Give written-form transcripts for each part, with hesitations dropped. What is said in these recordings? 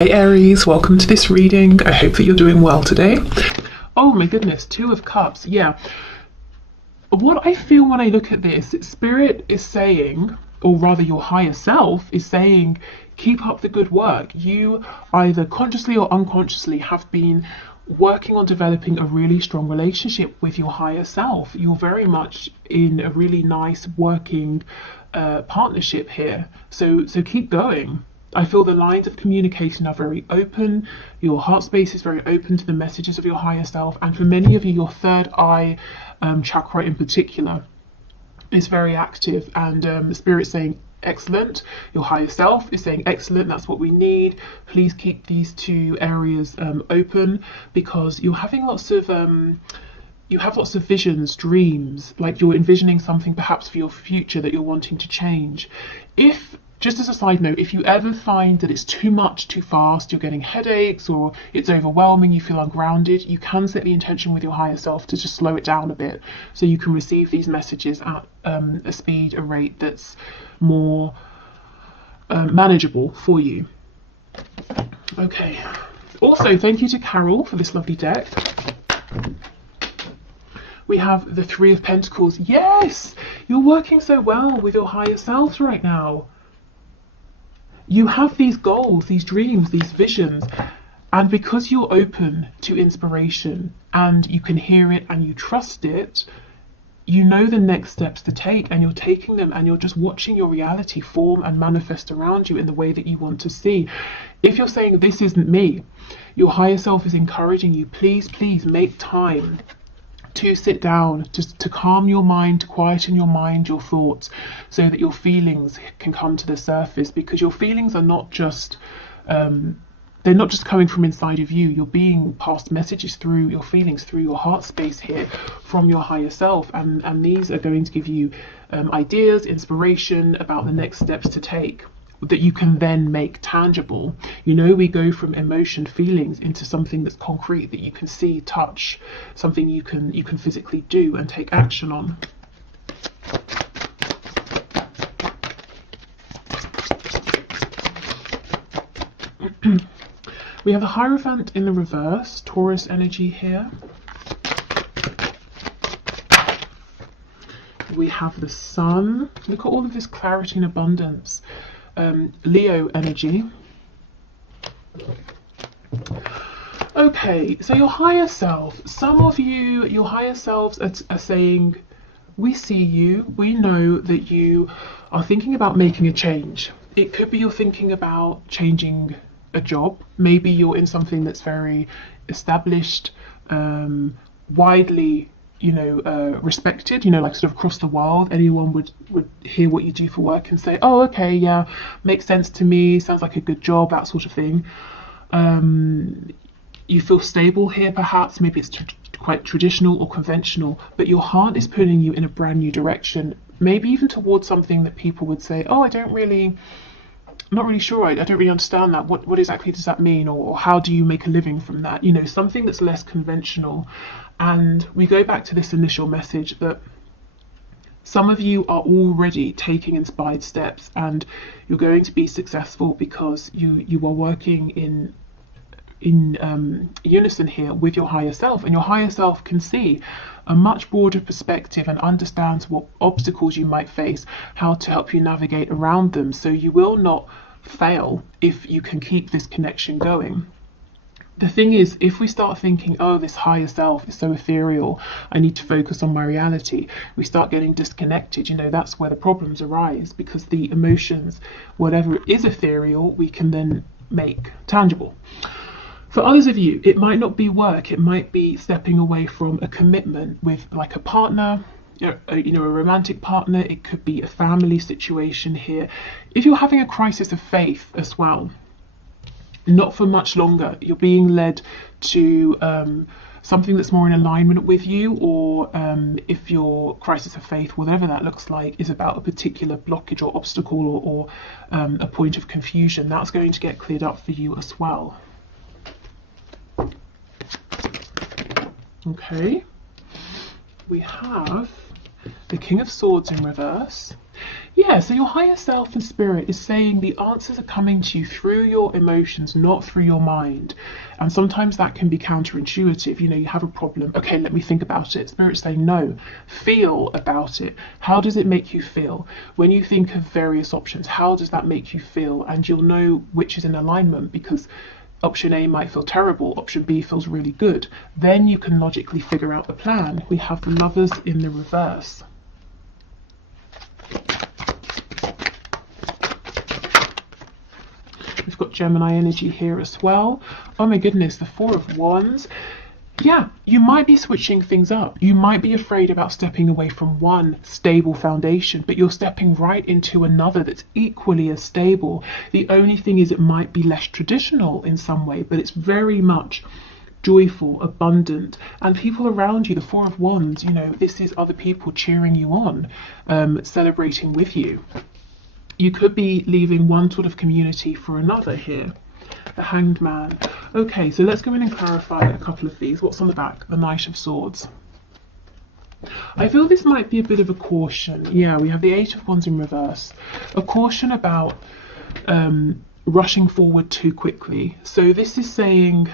Hey Aries, welcome to this reading. I hope that you're doing well today. Oh my goodness, Two of Cups. Yeah. What I feel when I look at this, Spirit is saying, or rather your higher self is saying, keep up the good work. You either consciously or unconsciously have been working on developing a really strong relationship with your higher self. You're very much in a really nice working partnership here. So keep going. I feel the lines of communication are very open. Your heart space is very open to the messages of your higher self. And for many of you, your third eye chakra in particular is very active. And Spirit's saying, excellent. Your higher self is saying, excellent. That's what we need. Please keep these two areas open, because you're having lots of you have lots of visions, dreams, like you're envisioning something perhaps for your future that you're wanting to change. Just as a side note, if you ever find that it's too much too fast, you're getting headaches or it's overwhelming, you feel ungrounded, you can set the intention with your higher self to just slow it down a bit so you can receive these messages at a speed, a rate that's more manageable for you. Okay. Also, thank you to Carol for this lovely deck. We have the Three of Pentacles. Yes! You're working so well with your higher selves right now. You have these goals, these dreams, these visions, and because you're open to inspiration and you can hear it and you trust it, you know the next steps to take, and you're taking them, and you're just watching your reality form and manifest around you in the way that you want to see. If you're saying, this isn't me, your higher self is encouraging you, please make time to sit down, to calm your mind, to quieten your mind, your thoughts, so that your feelings can come to the surface, because your feelings are not just they're not just coming from inside of you. You're being passed messages through your feelings, through your heart space here, from your higher self, and these are going to give you ideas, inspiration about the next steps to take that you can then make tangible. You know, we go from emotion, feelings, into something that's concrete, that you can see, touch, something you can physically do and take action on. We have the Hierophant in the reverse, Taurus energy here. We have the Sun. Look at all of this clarity and abundance. Leo energy. Okay, so your higher self, some of you, your higher selves are saying, we see you, we know that you are thinking about making a change. It could be you're thinking about changing a job. Maybe you're in something that's very established, widely respected, like sort of across the world. Anyone would hear what you do for work and say, oh, okay, yeah, makes sense to me, sounds like a good job, that sort of thing. You feel stable here, perhaps. Maybe it's quite traditional or conventional, but your heart is pulling you in a brand new direction, maybe even towards something that people would say, oh, I'm not really sure, I don't really understand that. What exactly does that mean? Or how do you make a living from that? Something that's less conventional. And we go back to this initial message that some of you are already taking inspired steps, and you're going to be successful because you are working in unison here with your higher self, and your higher self can see a much broader perspective and understands what obstacles you might face, how to help you navigate around them. So you will not fail if you can keep this connection going. The thing is, if we start thinking, oh, this higher self is so ethereal, I need to focus on my reality, we start getting disconnected. That's where the problems arise, because the emotions, whatever is ethereal, we can then make tangible. For others of you, it might not be work, it might be stepping away from a commitment with like a partner, a romantic partner. It could be a family situation here. If you're having a crisis of faith as well, not for much longer, you're being led to something that's more in alignment with you, or if your crisis of faith, whatever that looks like, is about a particular blockage or obstacle or a point of confusion, that's going to get cleared up for you as well. Okay, we have the King of Swords in reverse. Yeah, so your higher self and spirit is saying the answers are coming to you through your emotions, not through your mind. And sometimes that can be counterintuitive. You know, you have a problem. Okay, let me think about it. Spirit's saying, no, feel about it. How does it make you feel? When you think of various options, how does that make you feel? And you'll know which is in alignment, because option A might feel terrible, option B feels really good. Then you can logically figure out the plan. We have the Lovers in the reverse. We've got Gemini energy here as well. Oh my goodness, the Four of Wands. Yeah, you might be switching things up. You might be afraid about stepping away from one stable foundation, but you're stepping right into another that's equally as stable. The only thing is it might be less traditional in some way, but it's very much joyful, abundant, and people around you, the Four of Wands, you know, this is other people cheering you on, celebrating with you. You could be leaving one sort of community for another here. The Hanged Man. Okay, so let's go in and clarify a couple of these. What's on the back? The Knight of Swords. I feel this might be a bit of a caution. Yeah, we have the Eight of Wands in reverse. A caution about rushing forward too quickly. So this is saying,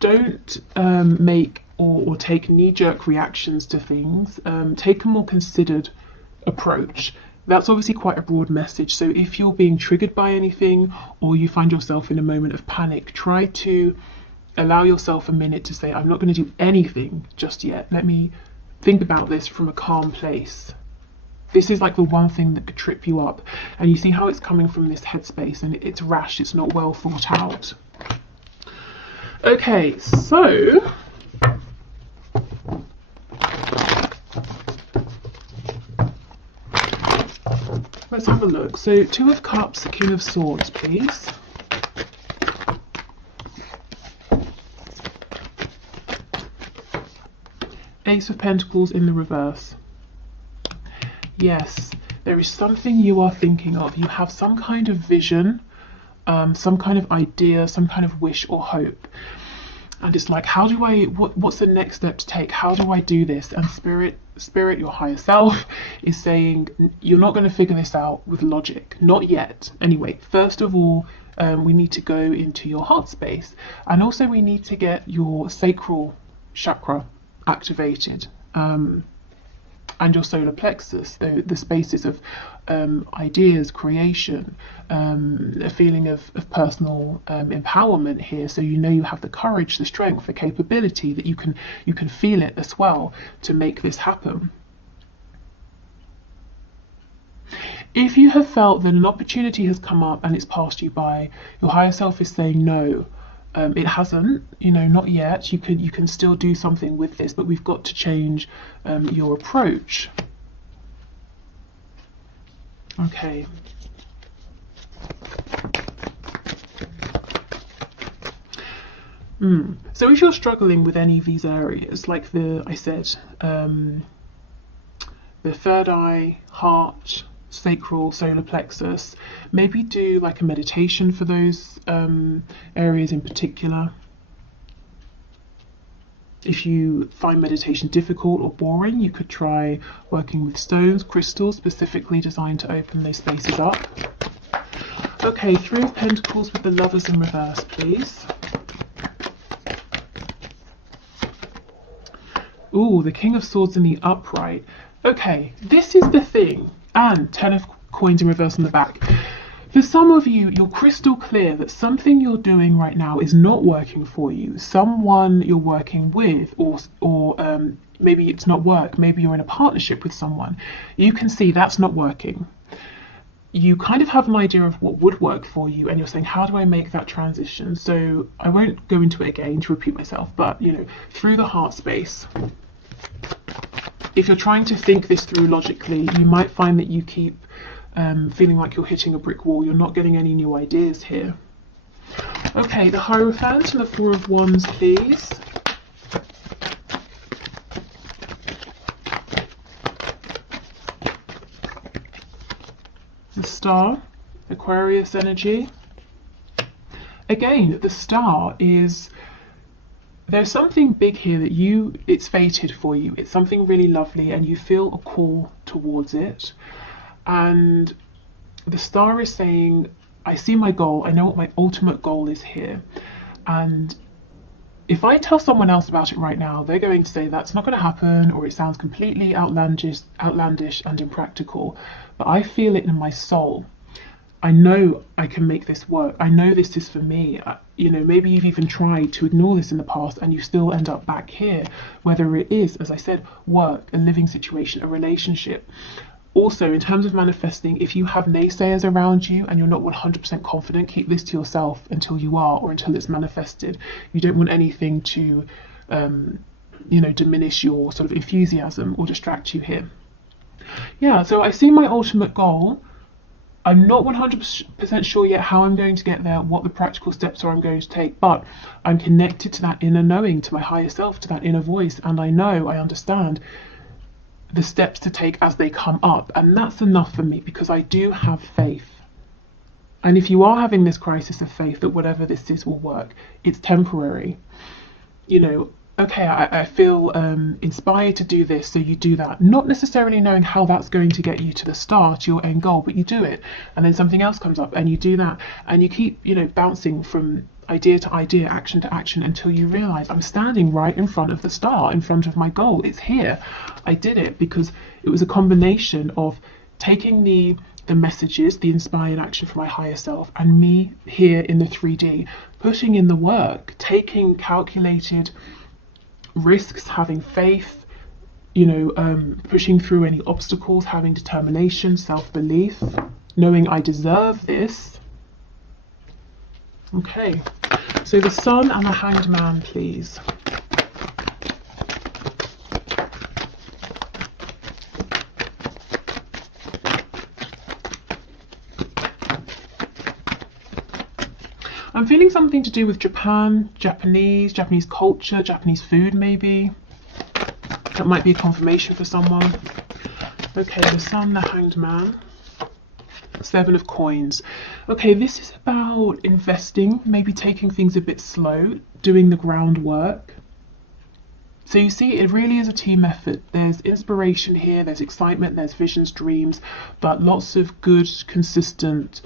don't make or take knee-jerk reactions to things. Take a more considered approach. That's obviously quite a broad message. So if you're being triggered by anything, or you find yourself in a moment of panic, try to allow yourself a minute to say, I'm not going to do anything just yet. Let me think about this from a calm place. This is like the one thing that could trip you up. And you see how it's coming from this headspace, and it's rash, it's not well thought out. Okay, so let's have a look. So Two of Cups, King of Swords, please. Ace of Pentacles in the reverse. Yes, there is something you are thinking of. You have some kind of vision, some kind of idea, some kind of wish or hope. And it's like, how do I, what's the next step to take? How do I do this? And spirit, your higher self, is saying, you're not going to figure this out with logic. Not yet. Anyway, first of all, we need to go into your heart space. And also we need to get your sacral chakra activated. And your solar plexus, the spaces of ideas, creation, a feeling of personal empowerment here. So you know you have the courage, the strength, the capability, that you can feel it as well to make this happen. If you have felt that an opportunity has come up and it's passed you by, your higher self is saying no. It hasn't, you know, not yet. You can still do something with this, but we've got to change your approach. Okay. So if you're struggling with any of these areas, like I said, the third eye, heart, sacral, solar plexus, maybe do like a meditation for those areas in particular. If you find meditation difficult or boring, you could try working with stones, crystals specifically designed to open those spaces up. Okay, Three of Pentacles with the Lovers in reverse, please. Ooh, the King of Swords in the upright. Okay, this is the thing. And 10 of Coins in reverse on the back. For some of you, you're crystal clear that something you're doing right now is not working for you. Someone you're working with, or maybe it's not work, maybe you're in a partnership with someone. You can see that's not working. You kind of have an idea of what would work for you, and you're saying, how do I make that transition? So I won't go into it again to repeat myself, but you know, through the heart space, if you're trying to think this through logically, you might find that you keep feeling like you're hitting a brick wall. You're not getting any new ideas here. Okay, the Hierophant and the Four of Wands, please. The Star, Aquarius energy. Again, the Star is there's something big here that it's fated for you. It's something really lovely and you feel a call towards it. And the star is saying, I see my goal, I know what my ultimate goal is here. And if I tell someone else about it right now, they're going to say that's not going to happen, or it sounds completely outlandish and impractical. But I feel it in my soul. I know I can make this work. I know this is for me. You know, maybe you've even tried to ignore this in the past and you still end up back here, whether it is, as I said, work, a living situation, a relationship. Also, in terms of manifesting, if you have naysayers around you and you're not 100% confident, keep this to yourself until you are, or until it's manifested. You don't want anything to, you know, diminish your sort of enthusiasm or distract you here. Yeah, so I see my ultimate goal. I'm not 100% sure yet how I'm going to get there, what the practical steps are I'm going to take, but I'm connected to that inner knowing, to my higher self, to that inner voice, and I know, I understand the steps to take as they come up, and that's enough for me because I do have faith. And if you are having this crisis of faith that whatever this is will work, it's temporary. You know, okay, I feel inspired to do this, so you do that, not necessarily knowing how that's going to get you to the start, to your end goal, but you do it, and then something else comes up and you do that, and you keep, you know, bouncing from idea to idea, action to action, until you realize I'm standing right in front of the star, in front of my goal. It's here. I did it because it was a combination of taking the messages, the inspired action from my higher self, and me here in the 3D, putting in the work, taking calculated risks, having faith, you know, pushing through any obstacles, having determination, self-belief, knowing I deserve this. Okay, so the Sun and the Hanged Man, please. I'm feeling something to do with Japan, Japanese culture, Japanese food maybe. That might be a confirmation for someone. Okay, the Sun, the Hanged Man. 7 of Coins. Okay, this is about investing, maybe taking things a bit slow, doing the groundwork. So you see, it really is a team effort. There's inspiration here, there's excitement, there's visions, dreams, but lots of good, consistent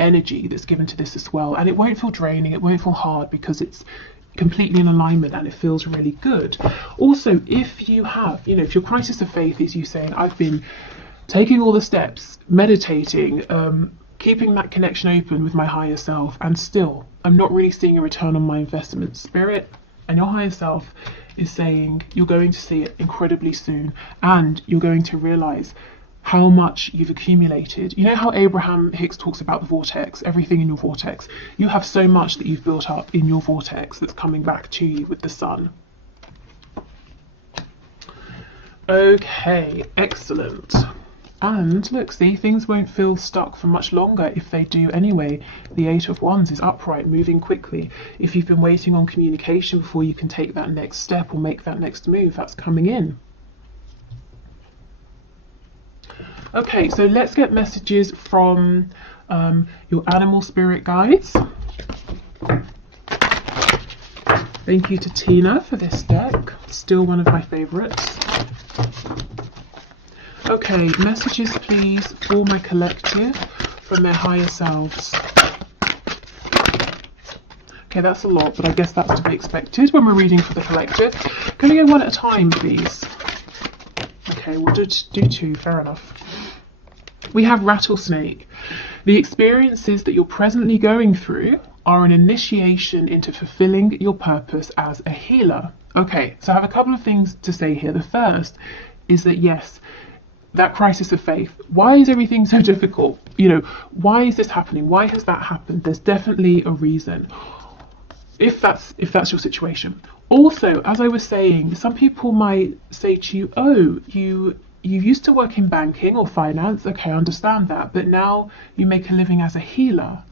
energy that's given to this as well. And it won't feel draining, it won't feel hard because it's completely in alignment and it feels really good. Also, if you have, you know, if your crisis of faith is you saying, I've been taking all the steps, meditating, keeping that connection open with my higher self, and still I'm not really seeing a return on my investment. Spirit and your higher self is saying you're going to see it incredibly soon, and you're going to realize how much you've accumulated. You know how Abraham Hicks talks about the vortex, everything in your vortex. You have so much that you've built up in your vortex that's coming back to you with the Sun. Okay, excellent. And look, see, things won't feel stuck for much longer if they do anyway. The 8 of Wands is upright, moving quickly. If you've been waiting on communication before you can take that next step or make that next move, that's coming in. Okay, so let's get messages from your animal spirit guides. Thank you to Tina for this deck, still one of my favorites. Okay, messages please for my collective from their higher selves. Okay, that's a lot, but I guess that's to be expected when we're reading for the collective. Can we go one at a time, please? Okay, we'll do 2, fair enough. We have Rattlesnake. The experiences that you're presently going through are an initiation into fulfilling your purpose as a healer. Okay, so I have a couple of things to say here. The first is that yes, that crisis of faith, why is everything so difficult? You know, why is this happening? Why has that happened? There's definitely a reason, if that's your situation. Also, as I was saying, some people might say to you, oh, you used to work in banking or finance. Okay, I understand that, but now you make a living as a healer.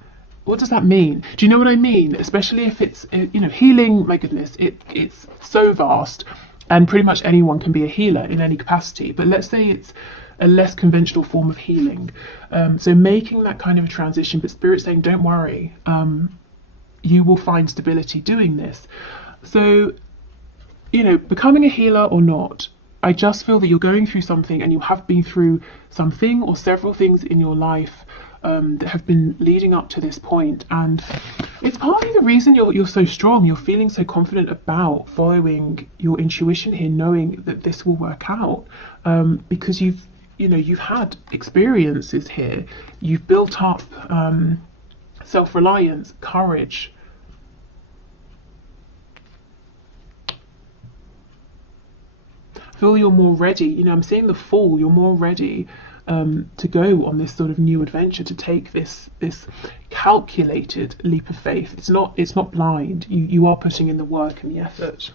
What does that mean? Do you know what I mean? Especially if it's, you know, healing, my goodness, it's so vast, and pretty much anyone can be a healer in any capacity. But let's say it's a less conventional form of healing. So making that kind of a transition, but Spirit saying, don't worry, you will find stability doing this. So, you know, becoming a healer or not, I just feel that you're going through something, and you have been through something or several things in your life that have been leading up to this point, and it's partly the reason you're so strong. You're feeling so confident about following your intuition here, knowing that this will work out, because you've had experiences here. You've built up self-reliance, courage. Feel you're more ready. You know, I'm seeing the Fool. You're more ready to go on this sort of new adventure, to take this calculated leap of faith. It's not blind. You are putting in the work and the effort.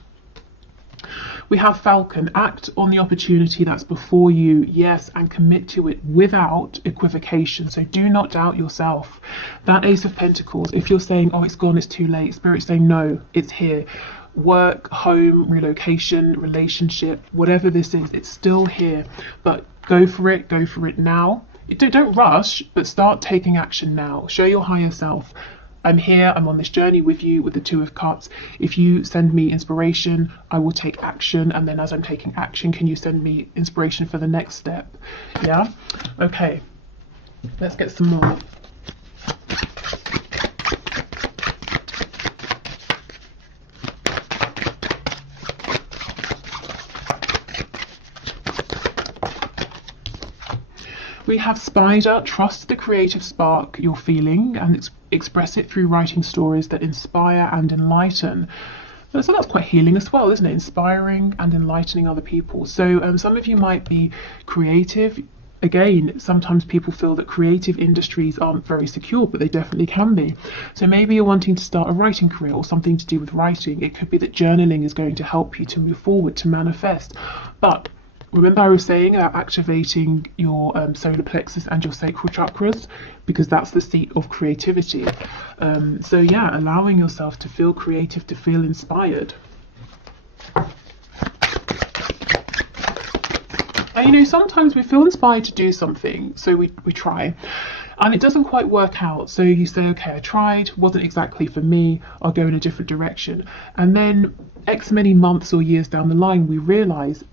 We have Falcon. Act on the opportunity that's before you, yes, and commit to it without equivocation. So do not doubt yourself. That Ace of Pentacles, if you're saying, oh, it's gone, it's too late, Spirit's saying, no, it's here. Work, home, relocation, relationship, whatever this is, it's still here. But go for it now. Don't rush, but start taking action now. Show your higher self, I'm here, I'm on this journey with you, with the Two of Cups. If you send me inspiration, I will take action. And then as I'm taking action, can you send me inspiration for the next step? Yeah? Okay. Let's get some more. We have Spider. Trust the creative spark you're feeling and express it through writing stories that inspire and enlighten. So that's quite healing as well, isn't it? Inspiring and enlightening other people. So some of you might be creative. Again, sometimes people feel that creative industries aren't very secure, but they definitely can be. So maybe you're wanting to start a writing career or something to do with writing. It could be that journaling is going to help you to move forward, to manifest. But remember, I was saying about activating your solar plexus and your sacral chakras, because that's the seat of creativity. So yeah, allowing yourself to feel creative, to feel inspired. And you know, sometimes we feel inspired to do something, so we try, and it doesn't quite work out. So you say, okay, I tried, wasn't exactly for me, I'll go in a different direction. And then X many months or years down the line, we realize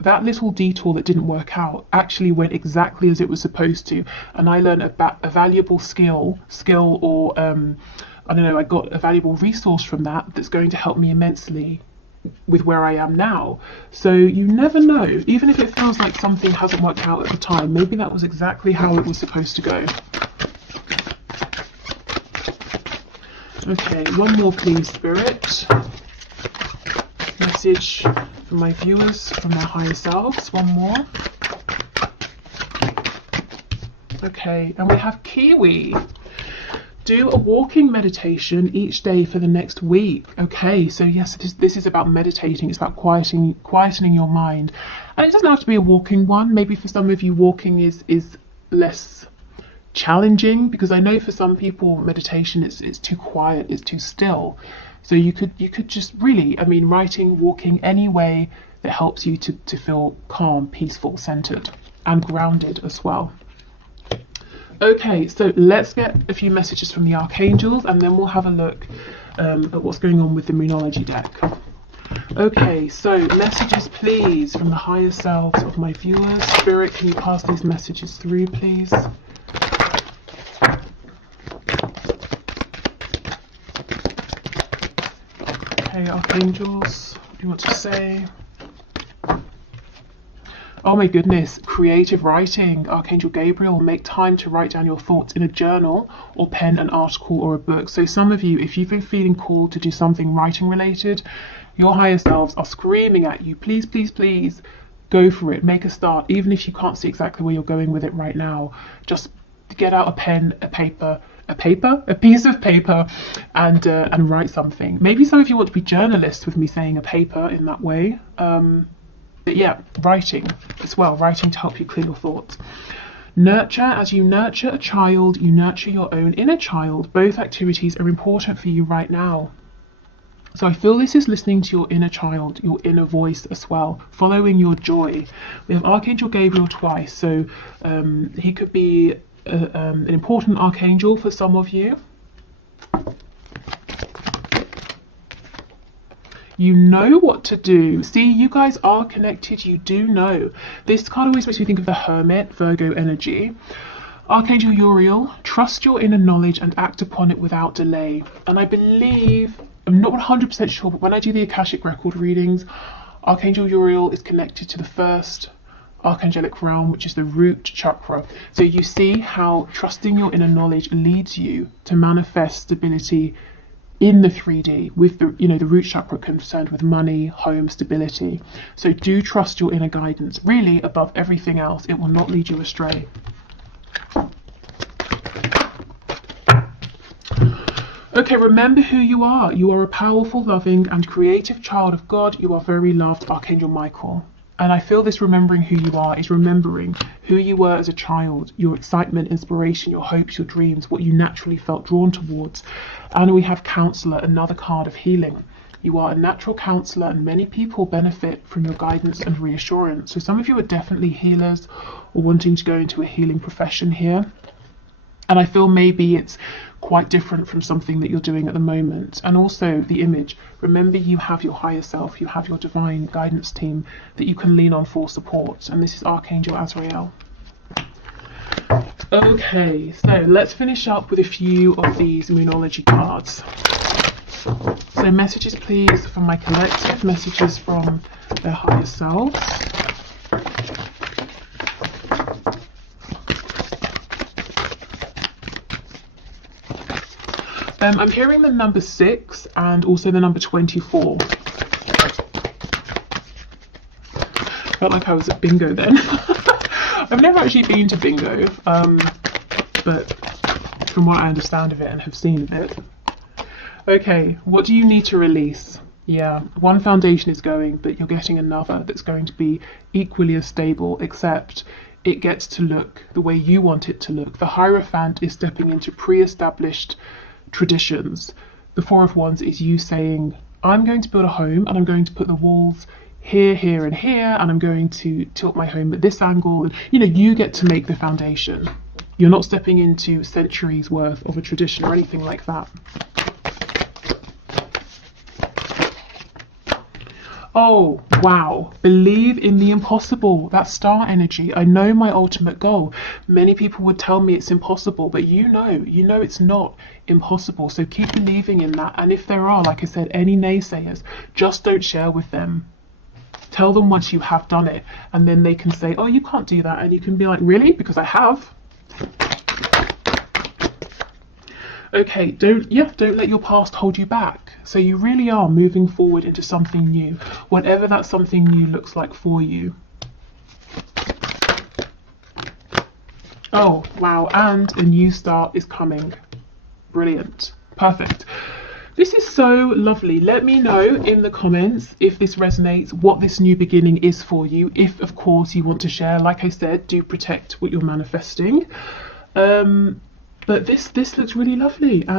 that little detour that didn't work out actually went exactly as it was supposed to, and I learned a valuable skill or I don't know, I got a valuable resource from that's going to help me immensely with where I am now. So you never know, even if it feels like something hasn't worked out at the time, maybe that was exactly how it was supposed to go. Okay, one more please, Spirit. Message for my viewers from their higher selves. One more. Okay, and we have Kiwi. Do a walking meditation each day for the next week. Okay, so yes, this is about meditating. It's about quietening your mind. And it doesn't have to be a walking one. Maybe for some of you, walking is less challenging, because I know for some people meditation it's too quiet, it's too still. So you could just really, I mean, writing, walking, any way that helps you to feel calm, peaceful, centered, and grounded as well. Okay, so let's get a few messages from the archangels, and then we'll have a look at what's going on with the Moonology deck. Okay, so messages please from the higher selves of my viewers. Spirit, can you pass these messages through, please? Okay, archangels, what do you want to say? Oh my goodness, creative writing. Archangel Gabriel, make time to write down your thoughts in a journal or pen an article or a book. So some of you, if you've been feeling called to do something writing related, your higher selves are screaming at you, please, please, please, go for it, make a start. Even if you can't see exactly where you're going with it right now, just get out a pen, a piece of paper, and write something. Maybe some of you want to be journalists with me saying a paper in that way. But yeah, writing as well, writing to help you clear your thoughts. Nurture. As you nurture a child, you nurture your own inner child. Both activities are important for you right now. So I feel this is listening to your inner child, your inner voice as well, following your joy. We have Archangel Gabriel twice, so he could be an important archangel for some of you. You know what to do. See, you guys are connected. You do know. This card always makes me think of the Hermit, Virgo energy. Archangel Uriel, trust your inner knowledge and act upon it without delay. And I believe, I'm not 100% sure, but when I do the Akashic record readings, Archangel Uriel is connected to the first archangelic realm, which is the root chakra. So you see how trusting your inner knowledge leads you to manifest stability in the 3D with the, the root chakra concerned with money, home, stability. So do trust your inner guidance. Really, above everything else, it will not lead you astray. Okay, remember who you are. You are a powerful, loving, and creative child of God. You are very loved, Archangel Michael. And I feel this remembering who you are is remembering who you were as a child, your excitement, inspiration, your hopes, your dreams, what you naturally felt drawn towards. And we have Counselor, another card of healing. You are a natural counsellor, and many people benefit from your guidance and reassurance. So some of you are definitely healers or wanting to go into a healing profession here. And I feel maybe it's quite different from something that you're doing at the moment. And also the image. Remember, you have your higher self, you have your divine guidance team that you can lean on for support. And this is Archangel Azrael. Okay, so let's finish up with a few of these Moonology cards. So messages please from my collective, messages from their higher selves. I'm hearing the number 6 and also the number 24. Felt like I was at bingo then. I've never actually been to bingo, but from what I understand of it and have seen of it. Okay, what do you need to release? Yeah, one foundation is going, but you're getting another that's going to be equally as stable, except it gets to look the way you want it to look. The Hierophant is stepping into pre-established traditions. The Four of Wands is you saying, I'm going to build a home and I'm going to put the walls here, here and here, and I'm going to tilt my home at this angle. And you get to make the foundation. You're not stepping into centuries worth of a tradition or anything like that. Oh, wow. Believe in the impossible. That's star energy. I know my ultimate goal. Many people would tell me it's impossible, but you know it's not impossible. So keep believing in that. And if there are, like I said, any naysayers, just don't share with them. Tell them once you have done it, and then they can say, oh, you can't do that. And you can be like, really? Because I have. Okay, don't let your past hold you back. So you really are moving forward into something new, whatever that something new looks like for you. Oh, wow, and a new start is coming. Brilliant. Perfect. This is so lovely. Let me know in the comments if this resonates, what this new beginning is for you. If, of course, you want to share, like I said, do protect what you're manifesting. But this looks really lovely. And